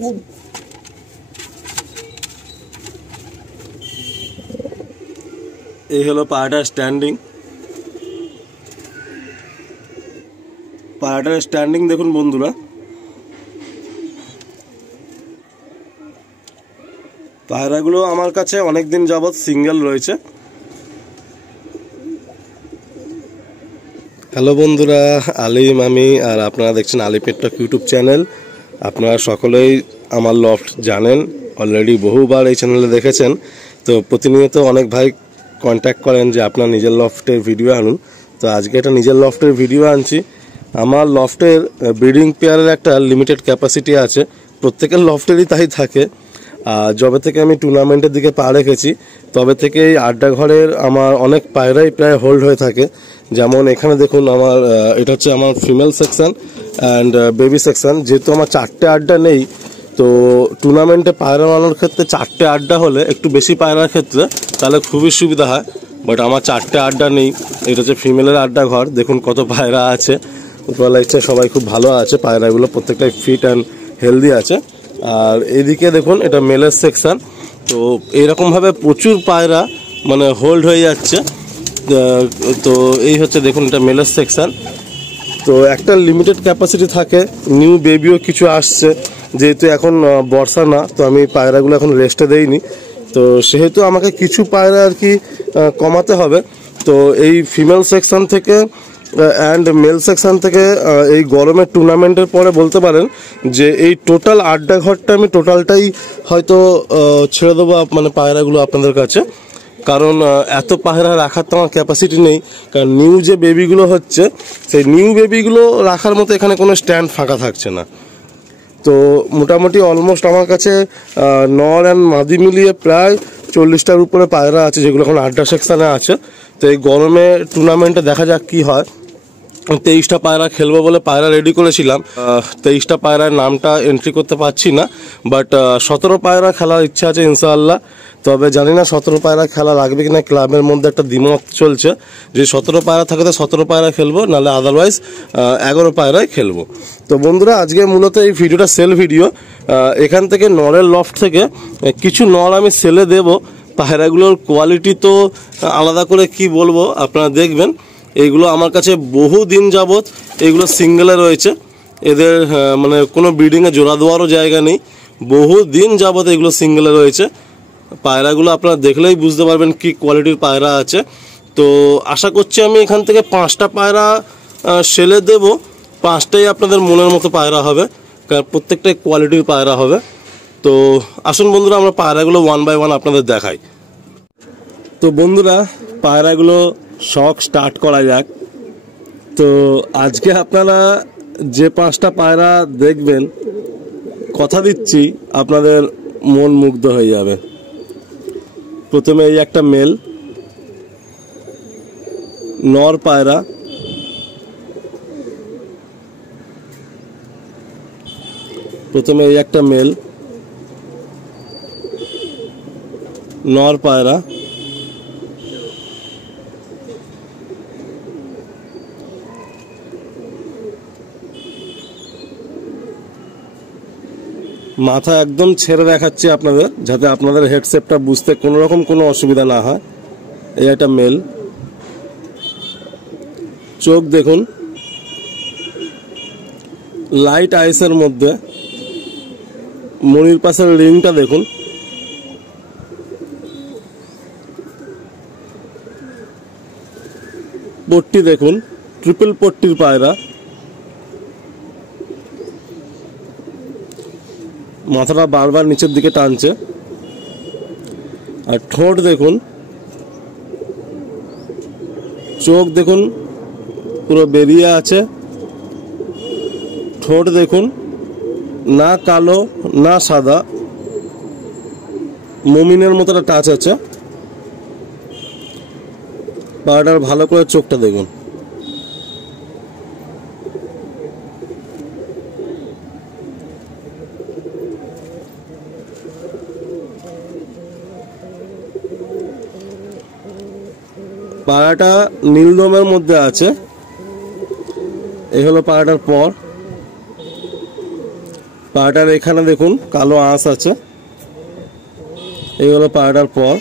এই হলো পায়রাটার standing. পায়রাটার standing দেখুন বন্ধুরা। পায়রাগুলো আমার কাছে অনেক দিন যাবৎ সিঙ্গেল রয়েছে। হ্যালো বন্ধুরা, আলিম আমি, আর আপনারা দেখছেন আলি পেট্টক ইউটিউব চ্যানেল। আপনারা সকলেই আমার লফট জানেন, অলরেডি বহুবার এই চ্যানেলে দেখেছেন। তো প্রতিনিয়ত অনেক ভাই কন্ট্যাক্ট করেন যে আপনার নিজের লফটের ভিডিও আনুন। তো আজকে একটা নিজের লফটের ভিডিও আনছি। আমার লফটের ব্রিডিং পেয়ারের একটা লিমিটেড ক্যাপাসিটি আছে, প্রত্যেকের লফটেরই তাই থাকে। যবে থেকে আমি টুর্নামেন্টের দিকে পা রেখেছি তবে থেকে এই আড্ডা ঘরের আমার অনেক পায়রাই প্রায় হোল্ড হয়ে থাকে। যেমন এখানে দেখুন আমার এটা হচ্ছে আমার female section and baby section. যেহেতু আমার 4টে আড্ডা নেই, তো টুর্নামেন্টে পায়রা বানানোর ক্ষেত্রে 4টে আড্ডা হলে একটু বেশি পায়রার ক্ষেত্রে তাহলে খুবই সুবিধা হয়। বাট আমার 4টে আড্ডা নেই। এটা হচ্ছে ফিমেলের আড্ডা ঘর। দেখুন কত পায়রা আছে। উপরওয়ালা ইচ্ছে সবাই খুব ভালো আছে, পায়রাগুলো প্রত্যেকটাই ফিট অ্যান্ড হেলদি আছে। আর এদিকে দেখুন এটা মেলের সেকশন। তো এইরকমভাবে প্রচুর পায়রা মানে হোল্ড হয়ে যাচ্ছে। তো এই হচ্ছে দেখুন এটা মেলের সেকশন। তো একটা লিমিটেড ক্যাপাসিটি থাকে। নিউ বেবিও কিছু আসছে, যেহেতু এখন বর্ষা না, তো আমি পায়রাগুলো এখন রেস্টে দেইনি। তো সেহেতু আমাকে কিছু পায়রা আর কি কমাতে হবে। তো এই ফিমেল সেকশন থেকে অ্যান্ড মেল সেকশন থেকে এই গরমের টুর্নামেন্টের পরে বলতে পারেন যে এই টোটাল আড্ডা ঘরটা আমি টোটালটাই হয়তো ছেড়ে দেবো মানে পায়রাগুলো আপনাদের কাছে। কারণ এত পায়রা রাখার তো আমার ক্যাপাসিটি নেই। কারণ নিউ যে বেবিগুলো হচ্ছে সেই নিউ বেবিগুলো রাখার মতো এখানে কোনো স্ট্যান্ড ফাঁকা থাকছে না। তো মোটামুটি অলমোস্ট আমার কাছে নর অ্যান্ড মাদি মিলিয়ে প্রায় 40টার উপরে পায়রা আছে, যেগুলো এখন আড্ডা সেকশানে আছে। তো এই গরমে টুর্নামেন্টে দেখা যাক কি হয়। 23টা পায়রা খেলবো বলে পায়রা রেডি করেছিলাম। 23টা পায়রার নামটা এন্ট্রি করতে পারছি না, বাট 17 পায়রা খেলার ইচ্ছা আছে ইনশাআল্লাহ। তবে জানি না 17 পায়রা খেলা লাগবে কিনা। ক্লাবের মধ্যে একটা দ্বিমত চলছে যে 17 পায়রা থাকে তো 17 পায়রা খেলবো, নাহলে আদারওয়াইজ 11 পায়রায় খেলবো। তো বন্ধুরা আজকে মূলত এই ভিডিওটা সেল ভিডিও। এখান থেকে নরের লফট থেকে কিছু নর আমি সেলে দেব। পায়রাগুলোর কোয়ালিটি তো আলাদা করে কি বলবো, আপনারা দেখবেন। এইগুলো আমার কাছে বহু দিন যাবৎ এইগুলো সিঙ্গেলে রয়েছে। এদের মানে কোনো ব্রিডিংয়ে জোড়া দেওয়ারও জায়গা নেই। বহু দিন যাবৎ এগুলো সিঙ্গেলে রয়েছে। পায়রাগুলো আপনারা দেখলেই বুঝতে পারবেন কি কোয়ালিটির পায়রা আছে। তো আশা করছি আমি এখান থেকে 5টা পায়রা সেলে দেব। 5টাই আপনাদের মনের মতো পায়রা হবে, কারণ প্রত্যেকটাই কোয়ালিটির পায়রা হবে। তো আসুন বন্ধুরা আমরা পায়রাগুলো 1 বাই 1 আপনাদের দেখাই। তো বন্ধুরা পায়রাগুলো শখ স্টার্ট করা যাক। তো আজকে আপনারা যে 5টা পায়রা দেখবেন, কথা দিচ্ছি আপনাদের মন মুগ্ধ হয়ে যাবে। প্রথমে এই একটা মেল নর পায়রা, প্রথমে এই একটা মেল নর পায়রা, মাথা একদম ছেড়ে দেখাচ্ছি আপনাদের, যাতে আপনাদের হেডসেটটা বুঝতে কোনো রকম কোনো অসুবিধা না হয়। এই একটা মেল, চোখ দেখুন লাইট আইসের মধ্যে, মনির পাশের রিংটা দেখুন, পট্টি দেখুন ট্রিপল পট্টির পায়রা, মাথাটা বারবার নিচের দিকে টানছে। আর ঠোঁট দেখুন, চোখ দেখুন পুরো বেরিয়ে আছে। ঠোঁট দেখুন না কালো না সাদা, মমিনের মতো একটা টাচ আছে। পায়রাটার ভালো করে চোখটা দেখুন। পায়রাটা নীলদমের মধ্যে আছে। এই হলো পায়রাটার পর। পায়রাটার এখানে দেখুন কালো আঁশ আছে। এই হলো পায়রাটার পর।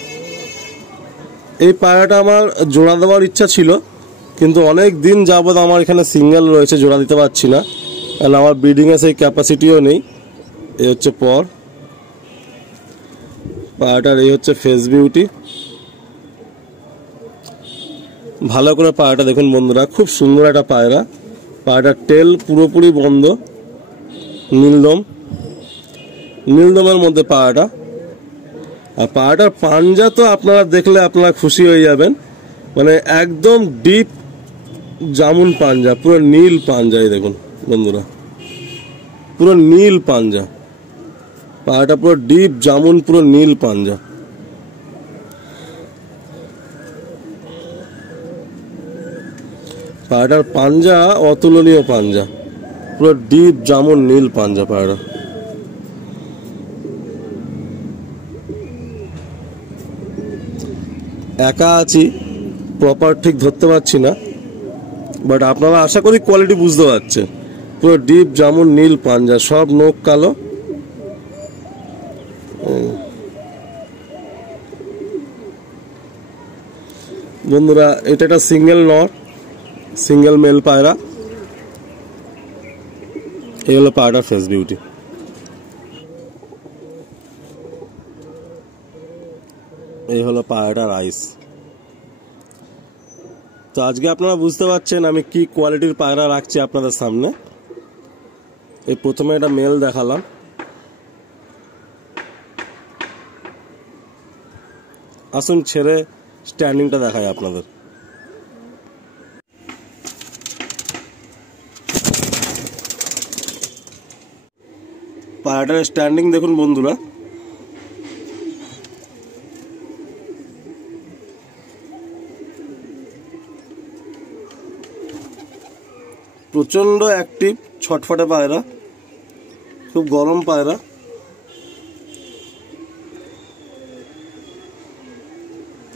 এই পায়রাটা আমার জোড়া দেওয়ার ইচ্ছা ছিল, কিন্তু অনেক দিন যাবৎ আমার এখানে সিঙ্গেল রয়েছে, জোড়া দিতে পারছি না, কারণ আমার ব্রিডিংয়ে সেই ক্যাপাসিটিও নেই। এই হচ্ছে পর পায়রাটার, এই হচ্ছে ফেস বিউটি। ভালো করে পায়রাটা দেখুন বন্ধুরা, খুব সুন্দর একটা পায়রা। পায়রাটার টেল পুরোপুরি বন্ধ, নীলদমের মধ্যে পায়রাটা। আর পায়রাটার পাঞ্জা তো আপনারা দেখলে আপনারা খুশি হয়ে যাবেন, মানে একদম ডিপ জামুন পাঞ্জা, পুরো নীল পাঞ্জা। এই দেখুন বন্ধুরা, পুরো নীল পাঞ্জা। পায়রাটা পুরো ডিপ জামুন, পুরো নীল পাঞ্জা। পায়রাটার পাঞ্জা অতুলনীয় পাঞ্জা, পুরো ডিপ জামুন নীল পাঞ্জা পায়রা। একা আছি, প্রপার ঠিক ধরতে পারছি না, বাট আপনারা আশা করি কোয়ালিটি বুঝতে পারছেন। পুরো ডিপ জামুন নীল পাঞ্জা, সব নখ কালো। বন্ধুরা এটা একটা সিঙ্গেল নর, সিঙ্গেল মেল পায়রা। এই হলো পায়রাটার ফেস বিউটি। এই হলো পায়রাটার আইস। তো আজকে আপনারা বুঝতে পারছেন আমি কি কোয়ালিটির পায়রা রাখছি আপনাদের সামনে। এই প্রথমে একটা মেল দেখালাম, আসুন ছেড়ে স্ট্যান্ডিংটা দেখাই আপনাদের। পায়রাটার স্ট্যান্ডিং দেখুন বন্ধুরা, প্রচন্ড অ্যাক্টিভ, ছটফটে পায়রা, খুব গরম পায়রা।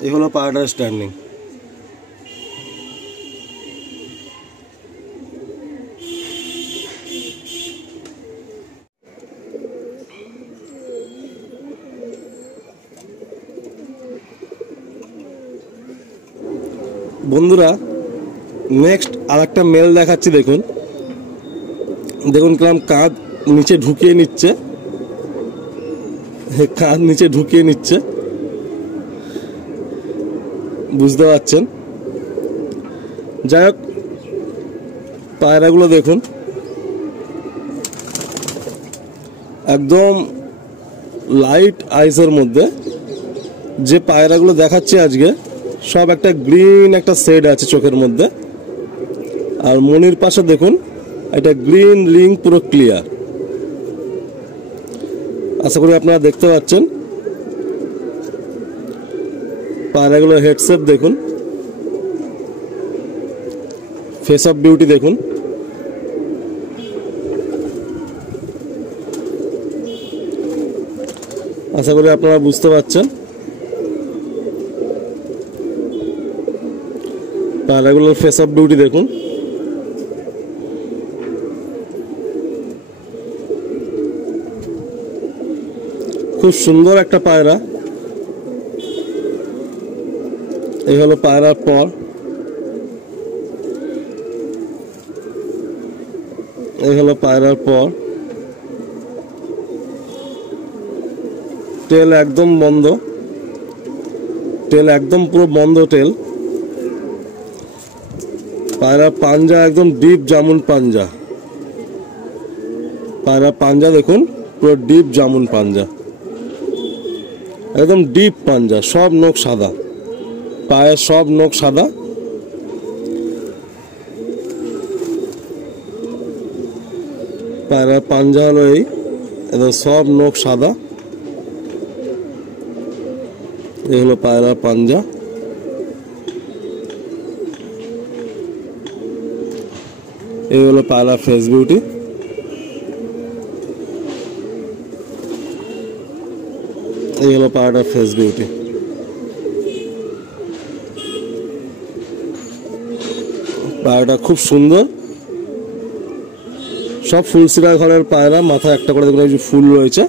এই হলো পায়রাটার স্ট্যান্ডিং। বন্ধুরা নেক্সট আর একটা মেল দেখাচ্ছি। দেখুন দেখুন কিরম কাঁধ নিচে ঢুকিয়ে নিচ্ছে, কাঁধ নিচে ঢুকিয়ে নিচ্ছে, বুঝতে পারছেন। যাই হোক পায়রাগুলো দেখুন, একদম লাইট আইসের মধ্যে যে পায়রাগুলো দেখাচ্ছি আজকে, সব একটা গ্রিন একটা শেড আছে চোখের মধ্যে। আর মনির পাশে দেখুন একটা গ্রিন রিং, পুরো ক্লিয়ার। আশা করি আপনারা দেখতে পাচ্ছেন। পায়রাগুলো হেডশেপ দেখুন, ফেস অফ বিউটি দেখুন। আশা করি আপনারা বুঝতে পারছেন। পায়রাগুলোর ফেস অফ বিউটি দেখুন। খুব সুন্দর একটা পায়রা। এই হলো পায়রার পর। এই হলো পায়রার পর। টেল একদম বন্ধ, টেল একদম পুরো বন্ধ টেল। পায়রার পাঞ্জা একদম ডিপ জামুন পাঞ্জা। পায়রার পাঞ্জা দেখুন, পুরো ডিপ জামুন পাঞ্জা, একদম ডিপ পাঞ্জা। সব নখ সাদা, পায়ের সব নখ সাদা। পায়রার পাঞ্জা হলো এই, একদম সব নখ সাদা। এই হলো পায়রার পাঞ্জা। এই হলো পায়রার ফেস বিউটি। এই হলো পায়রাটার ফেস বিউটি। পায়রাটা খুব সুন্দর, সব ফুলসিরা ঘরের পায়রা, মাথায় একটা করে দেখুন এই যে ফুল রয়েছে।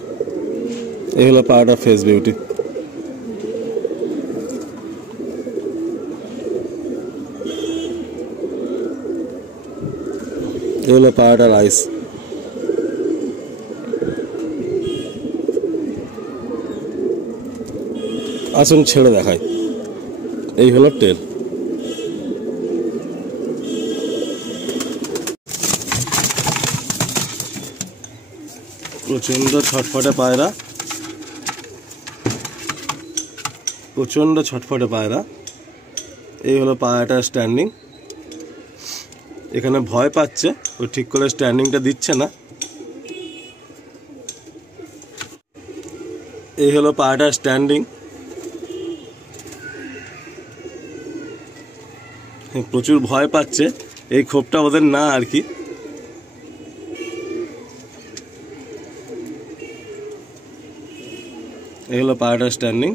এই হলো পায়রাটার ফেস বিউটি। এই হলো পায়রাটার আইস। আসুন ছেড়ে দেখাই। এই হলো টেল। প্রচন্ড ছটফটে পায়রা, প্রচন্ড ছটফটে পায়রা। এই হলো পায়রাটার স্ট্যান্ডিং। এখানে ভয় পাচ্ছে, ও ঠিক করে স্ট্যান্ডিংটা দিচ্ছে না। এই হলো পায়রাটার স্ট্যান্ডিং। প্রচুর ভয় পাচ্ছে, এই ক্ষোভটা ওদের না আর কি। এই হলো পায়রাটার স্ট্যান্ডিং।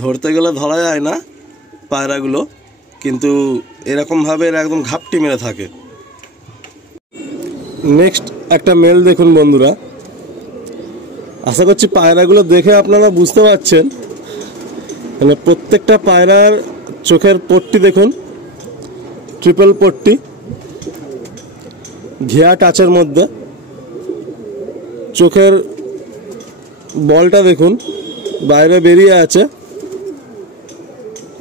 ধরতে গেলে ধরা যায় না পায়রাগুলো, কিন্তু এরকম ভাবে এরা একদম ঘাপটি মেরে থাকে। নেক্সট একটা মেল দেখুন বন্ধুরা। আশা করছি পায়রাগুলো দেখে আপনারা বুঝতে পারছেন, মানে প্রত্যেকটা পায়রার চোখের পট্টি দেখুন, ট্রিপল পট্টি, ঘিয়া টাচের মধ্যে। চোখের বলটা দেখুন বাইরে বেরিয়ে আছে।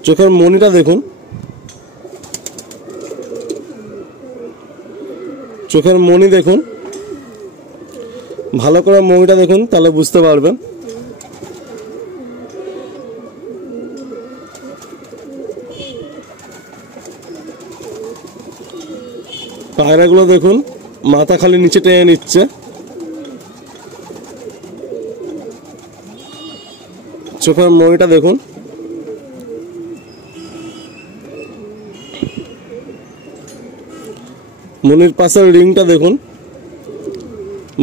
চোখের মনিটা দেখুন, চোখের মনি দেখুন, ভালো করে মনিটা দেখুন, তাহলে বুঝতে পারবেন। পায়রাগুলো দেখুন মাথা খালি নিচে টেনে নিচ্ছে। চোখের মনিটা দেখুন, মনির পাশের রিংটা দেখুন,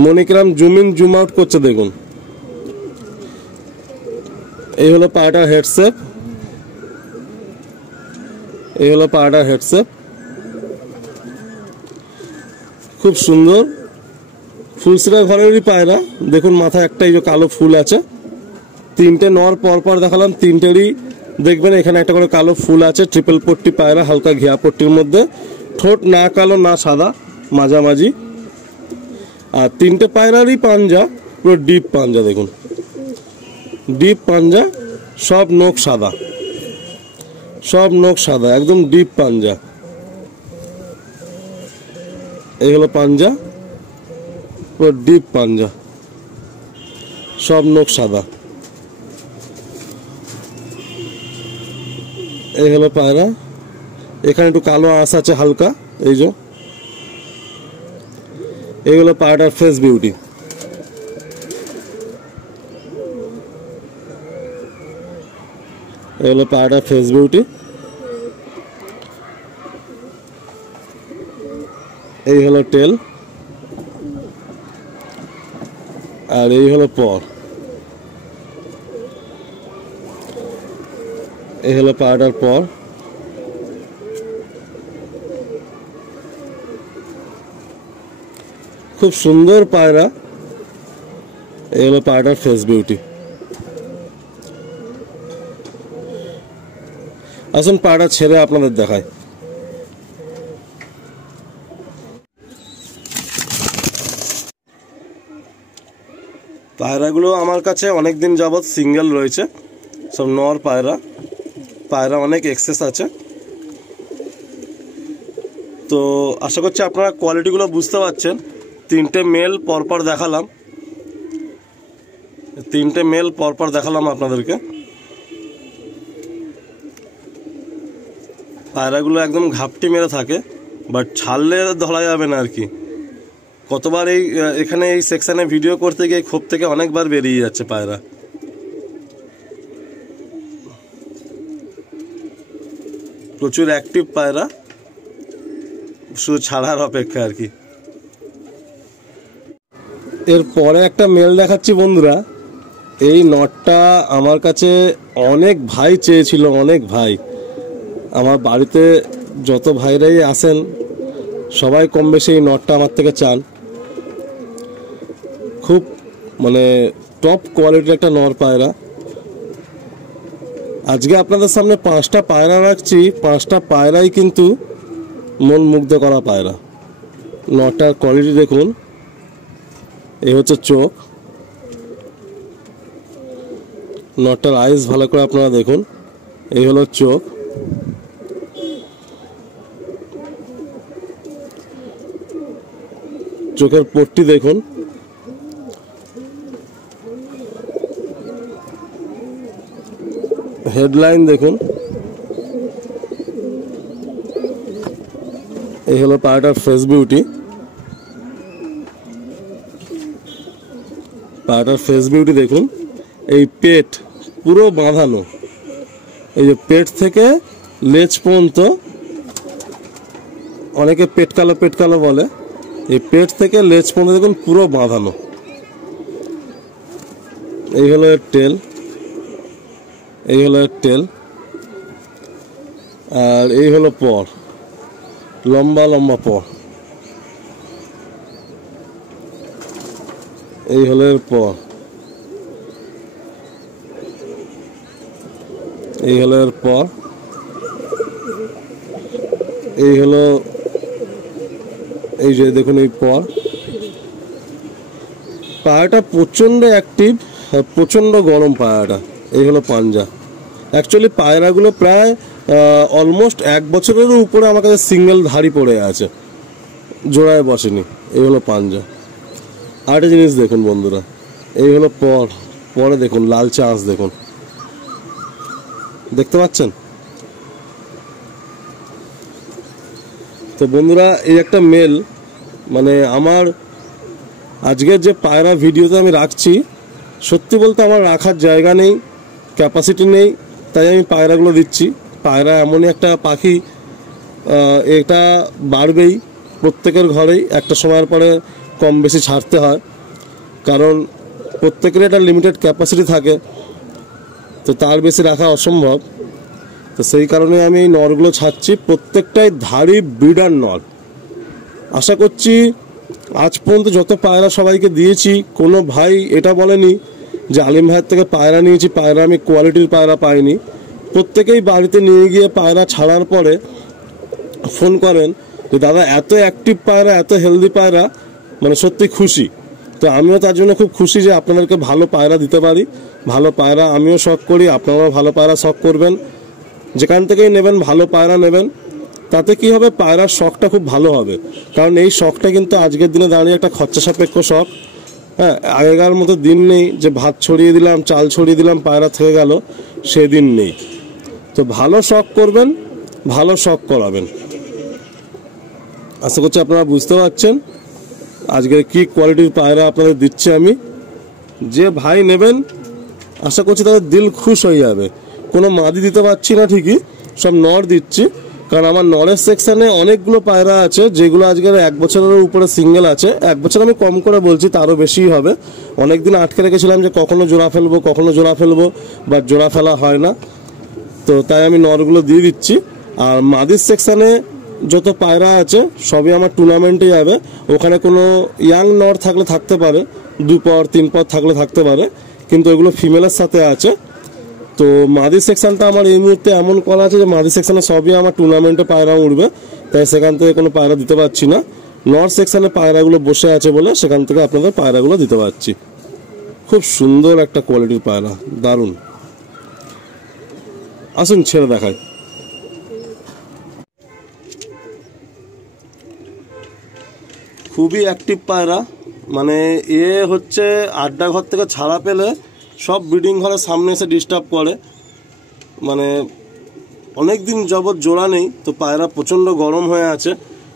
মনি কিরম জুম ইন জুম আউট করছে দেখুন। এই হলো পায়রাটার হেডশেপ। এই হলো পায়রাটার হেডশেপ। খুব সুন্দর ফুলসিরা ঘরেরই পায়রা। দেখুন মাথায় একটা এই যে কালো ফুল আছে। তিনটে নর পরপর দেখালাম, তিনটেরই দেখবেন এখানে একটা করে কালো ফুল আছে। ট্রিপল পট্টি পায়রা, হালকা ঘিয়া পট্টির মধ্যে। ঠোঁট না কালো না সাদা, মাঝামাঝি। আর তিনটে পায়রারই পাঞ্জা পুরো ডিপ পাঞ্জা দেখুন, ডিপ পাঞ্জা। সব নখ সাদা, সব নখ সাদা, একদম ডিপ পাঞ্জা। এই হলো পাঞ্জা, পুরো ডিপ পাঞ্জা, সব নখ সাদা। এই হলো পায়রা। এখানে একটু কালো আঁশ আছে হালকা, এই যে। এই হলো পায়রাটার ফেস বিউটি। এই হলো পায়রাটার ফেস বিউটি। এই হলো টেল, আর এই হলো পর। এই হলো পায়রাটার পর। খুব সুন্দর পায়রা। এই হলো পায়রাটার ফেস বিউটি। আসুন পায়রা ছেড়ে আপনাদের দেখায়। পায়রাগুলো আমার কাছে অনেক দিন যাবৎ সিঙ্গেল রয়েছে, সব নর পায়রা। পায়রা অনেক এক্সেস আছে, তো আশা করছি আপনারা কোয়ালিটিগুলো বুঝতে পারছেন। তিনটে মেল পরপর দেখালাম, তিনটে মেল পরপর দেখালাম আপনাদেরকে। পায়রাগুলো একদম ঘাপটি মেরে থাকে, বাট ছাড়লে ধরা যাবে না আর কি। কতবার এখানে এই সেকশনে ভিডিও করতে গিয়ে ক্ষোভ থেকে অনেকবার বেরিয়ে যাচ্ছে পায়রা। প্রচুর অ্যাক্টিভ পায়রা, শুধু ছাড়ার অপেক্ষা আর কি। এরপরে একটা মেল দেখাচ্ছি বন্ধুরা। এই নটটা আমার কাছে অনেক ভাই চেয়েছিল, অনেক ভাই। আমার বাড়িতে যত ভাইরাই আসেন সবাই কম বেশি এই নটটা আমার থেকে চান। খুব মানে টপ কোয়ালিটির একটা নর পায়রা। আজকে আপনাদের সামনে 5টা পায়রা রাখছি, 5টা পায়রাই কিন্তু মন মুগ্ধ করা পায়রা। নটার কোয়ালিটি দেখুন, এই হচ্ছে চোখ, নটার আইস ভালো করে আপনারা দেখুন, এই হলো চোখ। চোখের পট্টি দেখুন, হেডলাইন দেখুন, এই হলো পায়রাটার ফেস বিউটি। পায়রাটার ফেস বিউটি দেখুন, এই পেট পুরো বাঁধানো, এই যে পেট থেকে লেজ পর্যন্ত, অনেকে পেট কালো বলে, এই পেট থেকে লেজ পর্যন্ত দেখুন পুরো বাঁধানো। এই হলো এর টেল, এই হলো এর টেল, আর এই হলো পর, লম্বা লম্বা পর। এই হলো এর পর, এই হলো এর পর, এই হলো, এই যে দেখুন এই পর। পায়রাটা প্রচন্ড অ্যাক্টিভ, প্রচন্ড গরম পায়রাটা। এই হলো পাঞ্জা। অ্যাকচুয়ালি পায়রাগুলো প্রায় অলমোস্ট 1 বছরেরও উপরে আমার কাছে সিঙ্গেল ধাড়ি পড়ে আছে, জোড়ায় বসেনি। এই হলো পাঞ্জা। আরেকটা জিনিস দেখুন বন্ধুরা, এই হলো পর, পরে দেখুন লালচে আঁশ দেখুন, দেখতে পাচ্ছেন তো বন্ধুরা। এই একটা মেল, মানে আমার আজকের যে পায়রা ভিডিওতে আমি রাখছি, সত্যি বলতে আমার রাখার জায়গা নেই, ক্যাপাসিটি নেই, তাই আমি পায়রাগুলো দিচ্ছি। পায়রা এমনই একটা পাখি, এটা বাড়বেই প্রত্যেকের ঘরেই, একটা সময়ের পরে কম বেশি ছাড়তে হয়, কারণ প্রত্যেকের একটা লিমিটেড ক্যাপাসিটি থাকে, তো তার বেশি রাখা অসম্ভব। তো সেই কারণে আমি এই নরগুলো ছাড়ছি, প্রত্যেকটাই ধাড়ি ব্রিডার নর। আশা করছি আজ পর্যন্ত যত পায়রা সবাইকে দিয়েছি, কোনো ভাই এটা বলেনি যে আলিম ভাইয়ের থেকে পায়রা নিয়েছি, পায়রা আমি কোয়ালিটির পায়রা পাইনি। প্রত্যেকেই বাড়িতে নিয়ে গিয়ে পায়রা ছাড়ার পরে ফোন করেন যে দাদা এত অ্যাক্টিভ পায়রা, এত হেলদি পায়রা, মানে সত্যি খুশি। তো আমিও তার জন্য খুব খুশি যে আপনাদেরকে ভালো পায়রা দিতে পারি। ভালো পায়রা আমিও শখ করি, আপনারাও ভালো পায়রা শখ করবেন, যেখান থেকেই নেবেন ভালো পায়রা নেবেন। তাতে কি হবে, পায়রার শখটা খুব ভালো হবে, কারণ এই শখটা কিন্তু আজকের দিনে দাঁড়িয়ে একটা খরচা সাপেক্ষ শখ। হ্যাঁ, আগেকার মতো দিন নেই যে ভাত ছড়িয়ে দিলাম, চাল ছড়িয়ে দিলাম, পায়রা থেকে গেল, সেদিন নেই। তো ভালো শখ করবেন, ভালো শখ করাবেন। আশা করছি আপনারা বুঝতে পারছেন আজকে কি কোয়ালিটির পায়রা আপনাদের দিচ্ছি আমি। যে ভাই নেবেন আশা করছি তাদের দিল খুশ হয়ে যাবে। কোনো মাদি দিতে পারছি না ঠিকই, সব নর দিচ্ছি, কারণ আমার নরের সেকশানে অনেকগুলো পায়রা আছে যেগুলো আজকের 1 বছরের উপরে সিঙ্গেল আছে। 1 বছর আমি কম করে বলছি, তারও বেশি হবে। অনেকদিন আটকে রেখেছিলাম যে কখনো জোড়া ফেলবো, কখনো জোড়া ফেলবো, বাট জোড়া ফেলা হয় না, তো তাই আমি নরগুলো দিয়ে দিচ্ছি। আর মাদির সেকশানে যত পায়রা আছে সবই আমার টুর্নামেন্টে যাবে। ওখানে কোনো ইয়াং নর থাকলে থাকতে পারে, 2 পর 3 পর থাকলে থাকতে পারে, কিন্তু এগুলো ফিমেলের সাথে আছে। তো মাদি সেকশনটা আমার এই মুহূর্তে এমন করা আছে যে মাদি সেকশনে সবই আমার টুর্নামেন্টে পায়রা উঠবে, তাই সেখান থেকে কোনো পায়রা দিতে পারছি না। নর সেকশনে পায়রাগুলো বসে আছে বলে সেখান থেকে আপনাদের পায়রাগুলো দিতে পারছি। খুব সুন্দর একটা কোয়ালিটির পায়রা, দারুণ। আসুন ছেড়ে দেখায়। খুবই অ্যাক্টিভ পায়রা, মানে এ হচ্ছে আড্ডা ঘর থেকে ছাড়া পেলে সব ব্রিডিং ঘরের সামনে এসে ডিস্টার্ব করে। মানে অনেক দিন যাবৎ জোড়া নেই, তো পায়রা প্রচণ্ড গরম হয়ে আছে।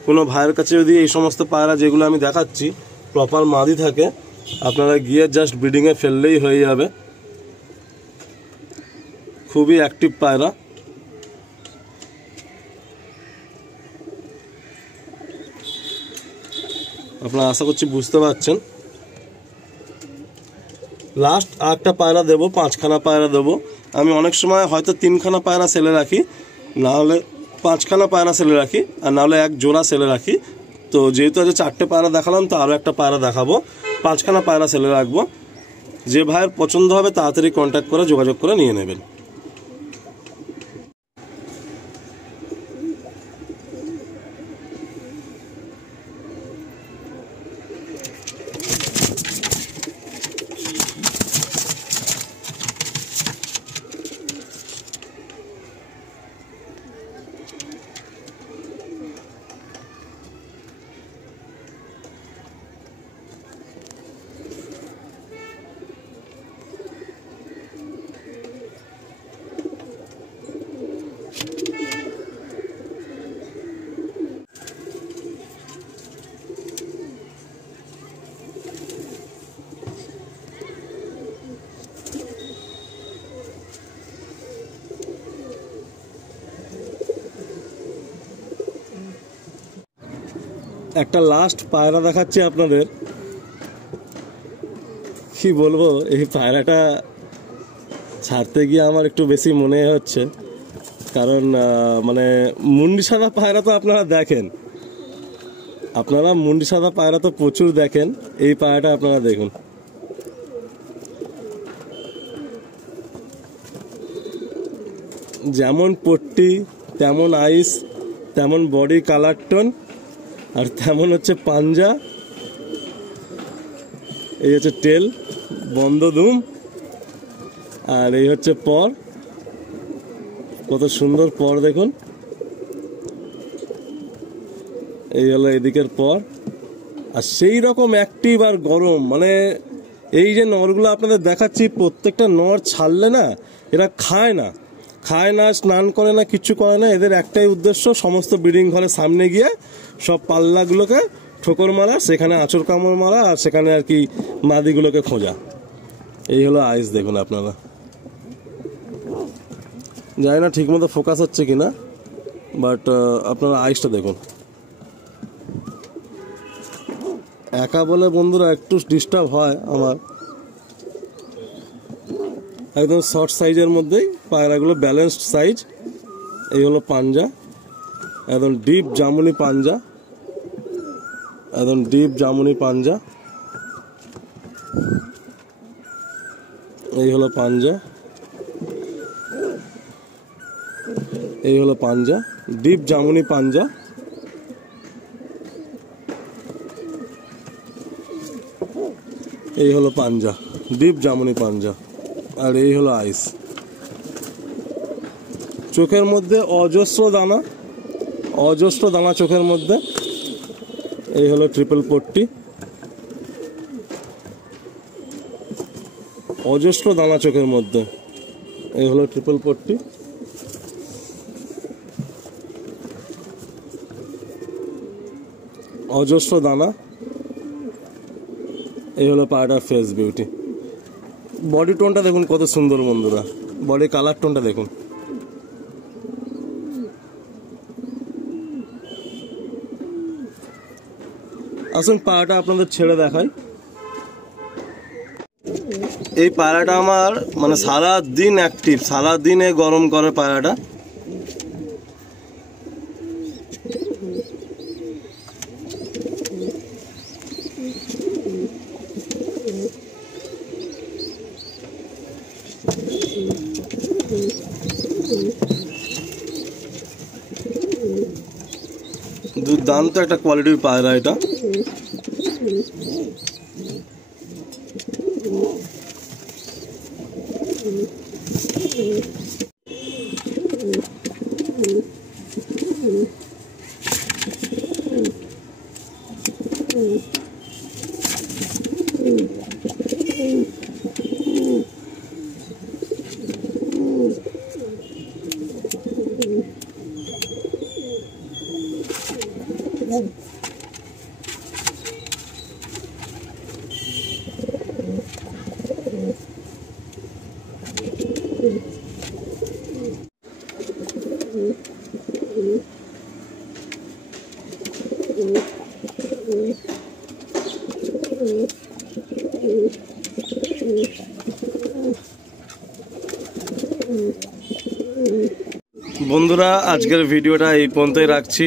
কোনো ভাইয়ের কাছে যদি এই সমস্ত পায়রা যেগুলো আমি দেখাচ্ছি প্রপার মাদি থাকে, আপনারা গিয়ে জাস্ট ব্রিডিংয়ে ফেললেই হয়ে যাবে। খুবই অ্যাক্টিভ পায়রা। আপনারা আশা করছি বুঝতে পারছেন। লাস্ট আরেকটা পায়রা দেবো, 5খানা পায়রা দেবো। আমি অনেক সময় হয়তো 3খানা পায়রা সেলে রাখি, না হলে 5খানা পায়রা সেলে রাখি, আর নাহলে এক জোড়া সেলে রাখি। তো যেহেতু আজ 4টে পায়রা দেখালাম, তো আরও একটা পায়রা দেখাবো। 5খানা পায়রা সেলে রাখবো। যে ভাইয়ের পছন্দ হবে তাড়াতাড়ি কন্ট্যাক্ট করে যোগাযোগ করে নিয়ে নেবেন। একটা লাস্ট পায়রা দেখাচ্ছি আপনাদের। কি বলবো, এই পায়রাটা ছাড়তে গিয়ে আমার একটু বেশি মনে হচ্ছে, কারণ মানে মুন্ডি সাদা পায়রা তো আপনারা দেখেন, মুন্ডি সাদা পায়রা তো প্রচুর দেখেন। এই পায়রাটা আপনারা দেখুন, যেমন পট্টি তেমন আইস, তেমন বডি কালার টোন, আর তেমন হচ্ছে পাঞ্জা। এই হচ্ছে টেল, বন্ধ দুম, আর এই হচ্ছে পর। কত সুন্দর পর দেখুন। এই হলো এদিকের পর। আর সেই রকম অ্যাক্টিভ আর গরম, মানে এই যে নরগুলো আপনাদের দেখাচ্ছি, প্রত্যেকটা নর ছাড়লে না এরা খায় না, স্নান করে না, কিচ্ছু করে না। এদের একটাই উদ্দেশ্য, সমস্ত ব্রিডিং ঘরের সামনে গিয়ে সব পাল্লাগুলোকে ঠোকর মারা, সেখানে আঁচড় কামড় মারা, আর সেখানে আর কি মাদিগুলোকে খোঁজা। এই হলো আইস দেখুন আপনারা। জানি না ঠিক মতো ফোকাস হচ্ছে কিনা, বাট আপনারা আইসটা দেখুন। একা বলে বন্ধুরা একটু ডিস্টার্ব হয় আমার। একদম শর্ট সাইজের মধ্যেই পায়রাগুলো, ব্যালেন্সড সাইজ। এই হলো পাঞ্জা, একদম ডিপ জামুনি পাঞ্জা, একদম ডিপ জামুনি পাঞ্জা। এই হলো পাঞ্জা, এই হলো পাঞ্জা, ডিপ জামুনি পাঞ্জা। এই হলো পাঞ্জা, ডিপ জামুনি পাঞ্জা। আর এই হলো আইস। চোখের মধ্যে অজস্র দানা, অজস্র দানা চোখের মধ্যে। এই হলো ট্রিপল পট্টি, অজস্র দানা চোখের মধ্যে। এই হলো ট্রিপল পট্টি। অজস্র দানা। এই হলো পায়রাটার ফেস বিউটি। বডি টোনটা দেখুন কত সুন্দর বন্ধুরা, বডি কালার টোনটা দেখুন। আসুন পায়রাটা আপনাদের ছেড়ে দেখাই। এই পায়রাটা আমার মানে সারা দিন অ্যাক্টিভ, সারা দিনে গরম করে পায়রাটা। দুর্দান্ত একটা কোয়ালিটির পায়রা এটা। বন্ধুরা, আজকের ভিডিওটা এই পর্যন্তই রাখছি।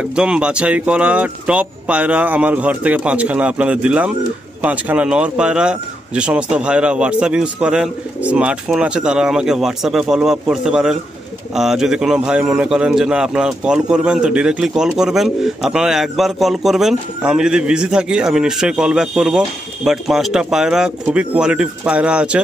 একদম বাছাই করা টপ পায়রা আমার ঘর থেকে 5খানা আপনাদের দিলাম। 5খানা নর পায়রা। যে সমস্ত ভাইরা হোয়াটসঅ্যাপ ইউজ করেন, স্মার্টফোন আছে, তারা আমাকে হোয়াটসঅ্যাপে ফলো আপ করতে পারেন। যদি কোনো ভাই মনে করেন যে না আপনারা কল করবেন, তো ডিরেক্টলি কল করবেন। আপনারা একবার কল করবেন, আমি যদি বিজি থাকি আমি নিশ্চয়ই কল ব্যাক করব। বাট 5টা পায়রা খুবই কোয়ালিটি পায়রা আছে।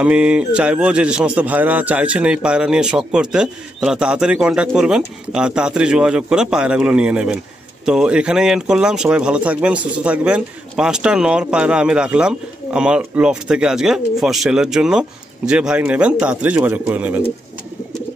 আমি চাইবো যে সমস্ত ভাইরা চাইছেন এই পায়রা নিয়ে শখ করতে, তারা তাড়াতাড়ি কন্ট্যাক্ট করবেন আর তাড়াতাড়ি যোগাযোগ করে পায়রাগুলো নিয়ে নেবেন। তো এখানেই এন্ড করলাম। সবাই ভালো থাকবেন, সুস্থ থাকবেন। 5টা নর পায়রা আমি রাখলাম আমার লফট থেকে আজকে ফর সেলের জন্য। যে ভাই নেবেন তাড়াতাড়ি যোগাযোগ করে নেবেন।